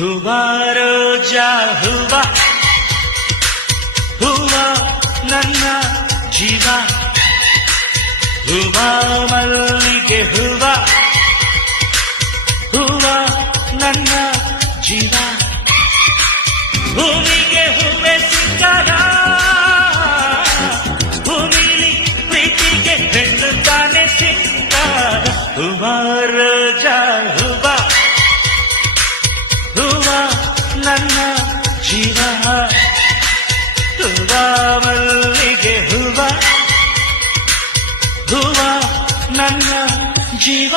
ಹೂವ ರೋಜಾ ಹೂವ ಹೂವ ನನ್ನ ಜೀವ ಹೂವ ಮಲ್ಲಿಗೆ ಹೂವ ಹೂವ ನನ್ನ ಜೀವ ಭೂಮಿಗೆ ಹೂವೆ ಸಿಕ್ಕಾಗ ಭೂಮಿಲಿ ಪ್ರೀತಿಗೆ ಹೆಣ್ಣು ತಾನೆ ಸಿಕ್ಕಾಗ ಹೂವ ರೋಜಾ ಹೂವ ಹೂವ ನನ್ನ ಜೀವ ಹೂವ ಮಲ್ಲಿಗೆ ಹೂವ ಹೂವ ನನ್ನ ಜೀವ